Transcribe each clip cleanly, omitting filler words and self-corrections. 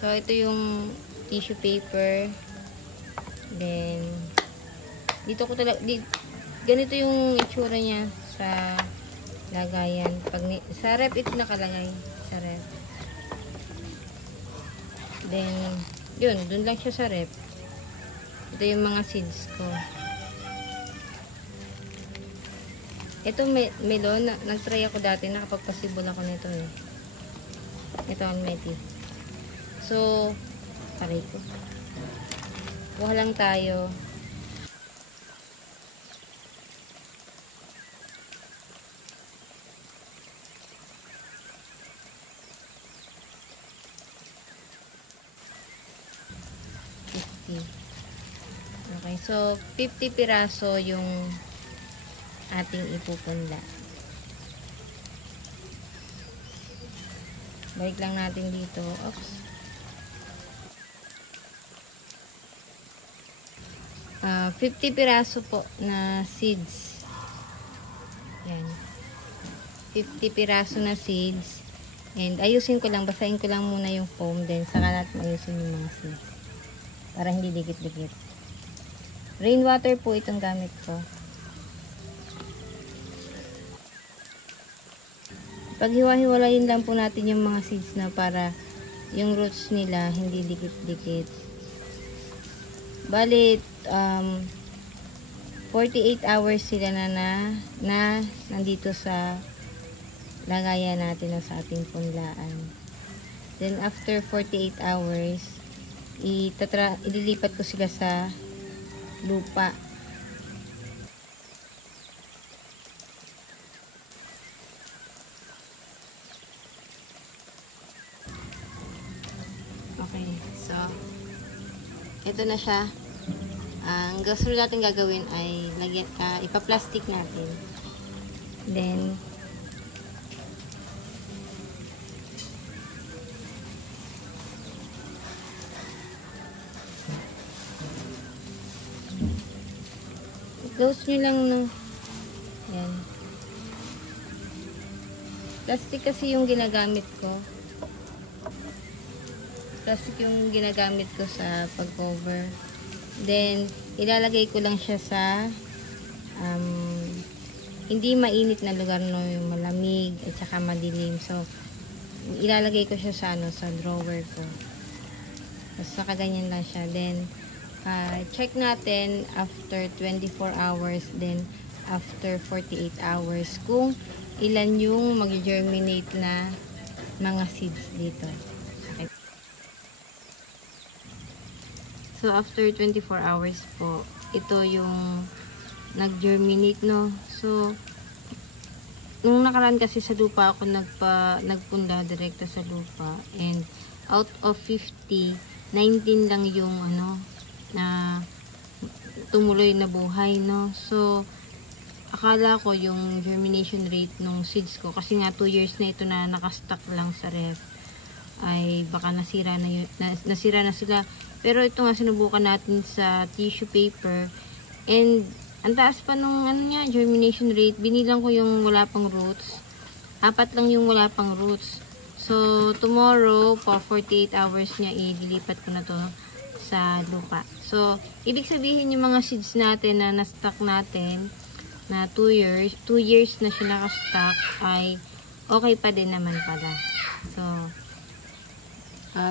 So, ito yung tissue paper. Then, dito ko talaga, ganito yung itsura niya sa lagayan. Sa ref, ito nakalagay. Sa ref. Then, yun, dun lang siya sa ref. Ito yung mga seeds ko. Ito melon, nag-try ako dati, nakapagpasibol ako nito eh. Ito ang meti. So, paray ko. Kuha lang tayo. Okay, so 50 piraso yung ating ipupunla. Balik lang natin dito. Oops. 50 piraso po na seeds. Yan. 50 piraso na seeds. And ayusin ko lang, basahin ko lang muna yung foam, then saka natin ayusin yung mga seeds. Para hindi dikit-dikit. Rainwater po itong gamit ko. Paghiwa-hiwalayin lang po natin yung mga seeds na para yung roots nila hindi dikit-dikit. Balit 48 hours sila na nandito sa lagayan natin o sa ating punlaan. Then after 48 hours, ililipat ko sila sa lupa. Okay, so ito na siya. Ang gusto natin gagawin ay ipa-plastic natin. Then close nyo lang, no? Yan. Plastic kasi yung ginagamit ko. Plastic yung ginagamit ko sa pag-cover. Then, ilalagay ko lang siya sa hindi mainit na lugar, no? Yung malamig at saka madilim. So, ilalagay ko siya sa, sa drawer ko. Tapos, saka ganyan lang siya. Then, check natin after 24 hours, then after 48 hours kung ilan yung mag-germinate na mga seeds dito. Okay. So after 24 hours po, ito yung nag-germinate, no? So nung nakaraan kasi sa lupa ako nagpunla direkta sa lupa, and out of 50, 19 lang yung na tumuloy na buhay, no? So, akala ko yung germination rate ng seeds ko, kasi nga 2 years na ito na nakastock lang sa ref, ay baka nasira na sila. Pero ito nga, sinubukan natin sa tissue paper, and ang taas pa nung germination rate. Binilang ko yung wala pang roots. 4 lang yung wala pang roots. So, tomorrow, pa 48 hours niya, ililipat ko na to sa lupa. So, ibig sabihin yung mga seeds natin na na-stock natin na 2 years na siya naka-stock, ay okay pa din naman pala. So,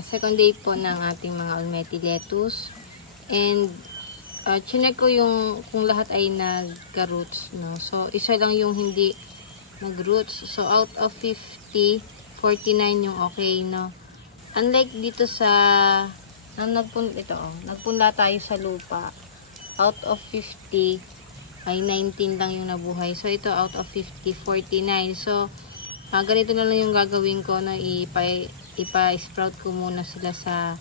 second day po ng ating mga Olmeti lettuce. And, chinek ko yung kung lahat ay nagka-roots, no? So, isa lang yung hindi nag-roots. So, out of 50, 49 yung okay, no? Unlike dito sa nagpunla tayo sa lupa, out of 50 ay 19 lang yung nabuhay. So ito out of 50, 49. So ganito na lang yung gagawin ko, na ipa-sprout ko muna sila sa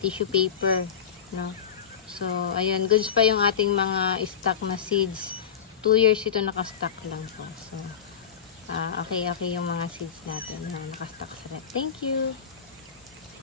tissue paper, no? So ayun, goods pa yung ating mga stock na seeds. 2 years ito naka-stock lang po. So okay yung mga seeds natin na naka-stock sa ref. Thank you.